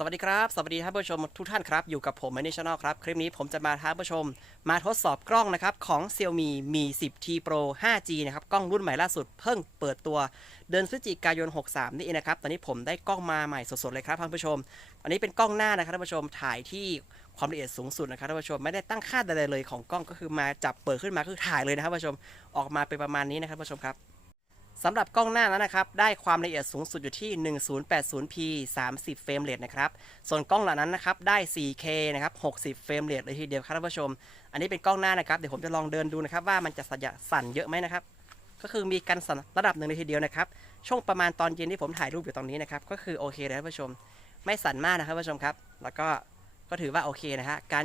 สวัสดีครับ สวัสดีท่านผู้ชมทุกท่านครับ อยู่กับผม m a n ช Channel ครับ คลิปนี้ผมจะมาท้าผู้ชม มาทดสอบกล้องนะครับ ของ Xiaomi Mi 10T Pro 5G นะครับ กล้องรุ่นใหม่ล่าสุดเพิ่งเปิดตัว เดือนพฤศจิกายน 63 นี่เองนะครับ ตอนนี้ผมได้กล้องมาใหม่สดๆเลยครับท่านผู้ชม อันนี้เป็นกล้องหน้านะครับท่านผู้ชมถ่ายที่ความละเอียดสูงสุดนะครับท่านผู้ชมไม่ได้ตั้งค่าใดๆเลยของกล้องก็คือมาจับเปิดขึ้นมาคือถ่ายเลยนะครับท่านผู้ชมออกมาเป็นประมาณนี้นะครับท่านผู้ชมครับ สำหรับกล้องหน้านั้นนะครับ ได้ความละเอียดสูงสุดอยู่ที่ 1080p 30 เฟรมเรทนะครับ ส่วนกล้องหลังนั้นนะครับ ได้ 4K นะครับ 60 เฟรมเรทเลยทีเดียวครับท่านผู้ชม อันนี้เป็นกล้องหน้านะครับ เดี๋ยวผมจะลองเดินดูนะครับ ว่ามันจะสัสั่นเยอะไหมนะครับ ก็คือมีการสั่นระดับหนึ่งเลยทีเดียวนะครับ ช่วงประมาณตอนเย็นที่ผมถ่ายรูปอยู่ตรงนี้นะครับ ก็คือโอเคเลยท่านผู้ชม ไม่สั่นมากนะครับท่านผู้ชมครับ แล้วก็ ก็ถือว่าโอเคนะฮะ การ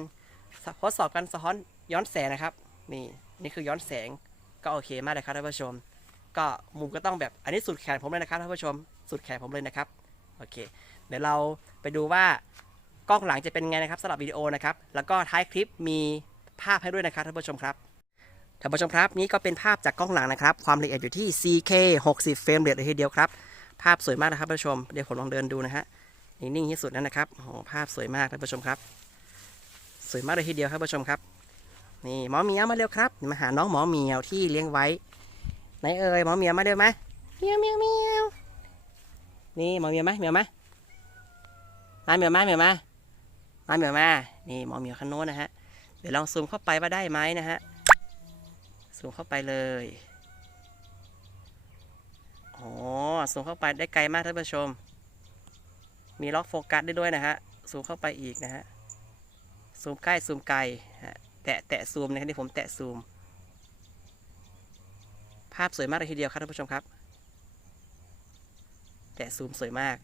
ทดสอบการสะท้อนย้อนแสงนะครับ นี่ นี่คือย้อนแสง ก็โอเคมากเลยครับท่านผู้ชม ก็มุมก็ต้องแบบอันนี้สุดแขนผมเลยนะครับท่านผู้ชมสุดแขนผมเลยนะครับโอเคเดี๋ยวเราไปดูว่ากล้องหลังจะเป็นไงนะครับสำหรับวิดีโอนะครับแล้วก็ท้ายคลิปมีภาพให้ด้วยนะครับท่านผู้ชมครับท่านผู้ชมครับนี่ก็เป็นภาพจากกล้องหลังนะครับความละเอียดอยู่ที่ 4K 60 เฟรมเรทเลยทีเดียวครับภาพสวยมากนะครับท่านผู้ชมเดี๋ยวผมลองเดินดูนะฮะนิ่งๆที่สุดนั่นนะครับโอ้โหภาพสวยมากท่านผู้ชมครับ สวยมากเลยทีเดียวครับท่านผู้ชมครับนี่หมอเมียวมาเร็วครับมาหาน้องหมอเมียวที่เลี้ยงไว้ ไหนเอ่ยหมอเหมียวมาเร็วไหมเมียวเมียวเมียวนี่หมอเหมียวไหมเหมียวไหมมาเหมียวมาเหมียวมามาเหมียวมานี่หมอเหมียวข้างโน้นนะฮะเดี๋ยวลองซูมเข้าไปว่าได้ไหมนะฮะซูมเข้าไปเลยโอ้ซูมเข้าไปได้ไกลมากท่านผู้ชม มีล็อกโฟกัสได้ด้วยนะฮะซูมเข้าไปอีกนะฮะซูมใกล้ซูมไกลฮะแตะแตะซูมนะครับที่ผมแตะซูม ภาพสวยมากเลยทีเดียวครับท่านผู้ชมครับแต่ซูมสวยมาก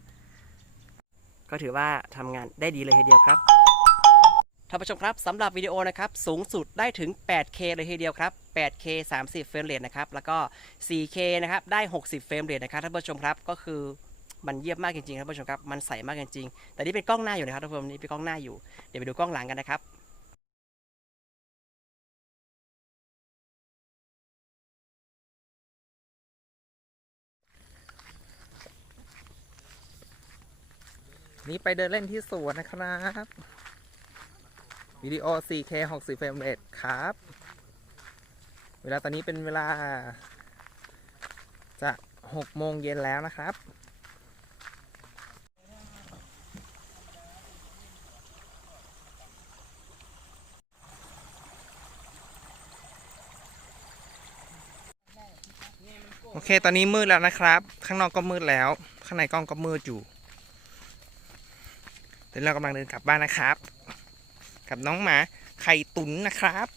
ก็ถือว่าทำงานได้ดีเลยทีเดียวครับท่านผู้ชมครับสำหรับวิดีโอนะครับสูงสุดได้ถึง 8K เลยทีเดียวครับ 8K 30 เฟรมเรทนะครับแล้วก็ 4K นะครับได้ 60 เฟรมเรทนะครับท่านผู้ชมครับก็คือมันเยี่ยมมากจริงๆครับท่านผู้ชมครับมันใสมากจริงๆแต่นี่เป็นกล้องหน้าอยู่นะครับท่านผู้ชมนี่เป็นกล้องหน้าอยู่เดี๋ยวไปดูกล้องหลังกันนะครับ นี่ไปเดินเล่นที่สวนนะครับวิดีโอ 4K 60เฟรมเรทครับ เวลาตอนนี้เป็นเวลา จะ6โมงเย็นแล้วนะครับ โอเค ตอนนี้มืดแล้วนะครับ ข้างนอกก็มืดแล้ว ข้างในกล้องก็มืดอยู่ เดินเรากำลังเดินกลับบ้านนะครับ กับน้องหมาไข่ตุ๋นนะครับ